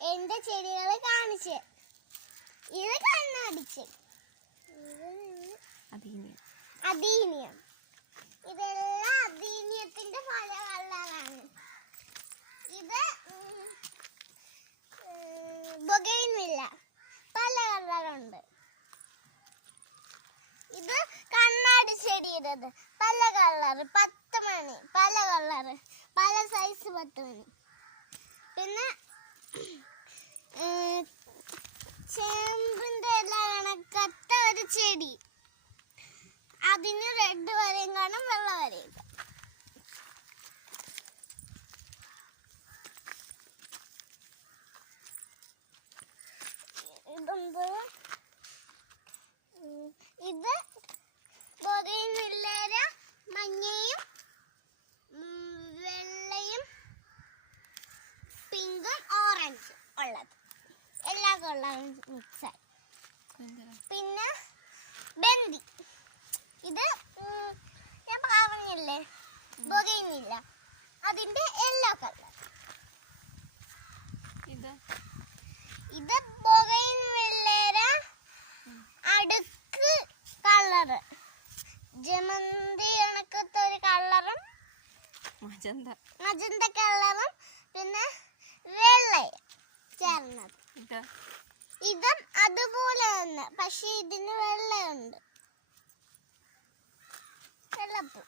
എന്റെ ചെടികളെ കാണിച്ച്. ഇത് കണ്ണടിച്ച്. അദീനിയം. ഇതെല്ലാം അദീനിയത്തിന്റെ പല കളറാണ്. ഇത് ബൊഗൈൻവില്ല, പല കളറുണ്ട്. ഇത് കണ്ണാടി ചെടിയുടേത്, പല കളറ്, 10 മണി, പല കളറ്, പല സൈസ് 10 മണി. പിന്നെ ചേമ്പിന്റെ എല്ലാം കണക്കത്ത ഒരു ചെടി, അതിന് റെഡ് വരയും കാണും, വെള്ള വരയും. ഇത് ബൊഗൈൻവില്ലയില മഞ്ഞയും വെള്ളയും പിങ്കും ഓറഞ്ചും ഉള്ളത്, എല്ലാ കളറും മിക്സായി. പിന്നെ ബന്ദി, ഇത് ഞാൻ പറഞ്ഞില്ലേ ബൊഗൈൻവില്ല, അതിന്റെ യെല്ലോ കളർ. ഇത് ബൊഗൈൻവില്ലയുടെ അടുക്ക് കളറ്, ജമന്തി കണക്കത്തെ ഒരു കളറും മജന്ത കളറും പിന്നെ വെള്ള ചേർന്നത്. ഇതും അതുപോലെ തന്നെ, പക്ഷെ ഇതിന് വെള്ളയുണ്ട്. വെള്ളപ്പൂ.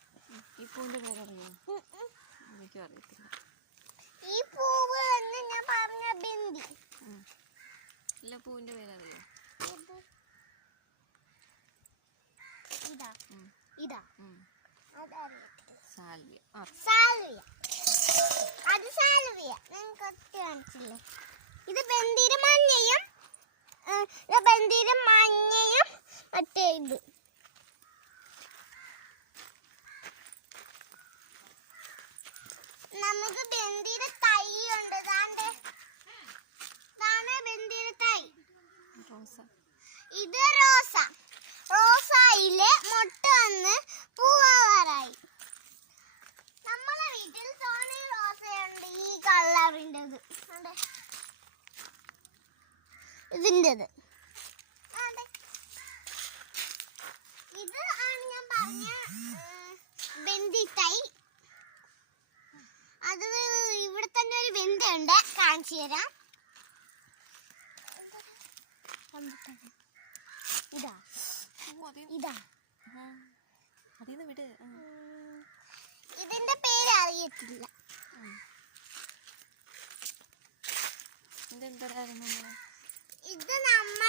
ഈ പൂവിന്റെ പേരറിയോ? എനിക്കും അറിയത്തില്ല. ഈ പൂവ് തന്നെ ഞാൻ പറഞ്ഞ ബിന്ദി. എല്ലാ പൂവിന്റെ പേരറിയോ? ഇതാ സാൽവിയ. സാൽവിയ, അത് സാൽവിയ ഞാൻ കൊത്തി കാണിച്ചില്ലേ. ഇത് ബന്ദിയുടെ മഞ്ഞയും, ബന്ദിയുടെ മഞ്ഞയും മറ്റേ ഇത്. നമുക്ക് ബന്ദിയുടെ തൈ ഉണ്ട്, ബന്ദിയുടെ തൈ. ഇത് റോസ. റോസായില് മുട്ട വന്ന് പൂവാറായി. നമ്മളെ വീട്ടിൽ സോണി റോസയുണ്ട്, ഈ കളറിൻ്റെത്, ഇതിൻ്റെത്. ഇത് ആണ് ഞാൻ പറഞ്ഞ ബന്ദി തൈ. അത് ഇവിടെ തന്നെ ഒരു ബന്ധിയുണ്ട്, കാണിച്ചു തരാം. ഇതാ ഇതാ ഇതിന്റെ പേര് അറിയത്തില്ല. ഇത് നമ്മ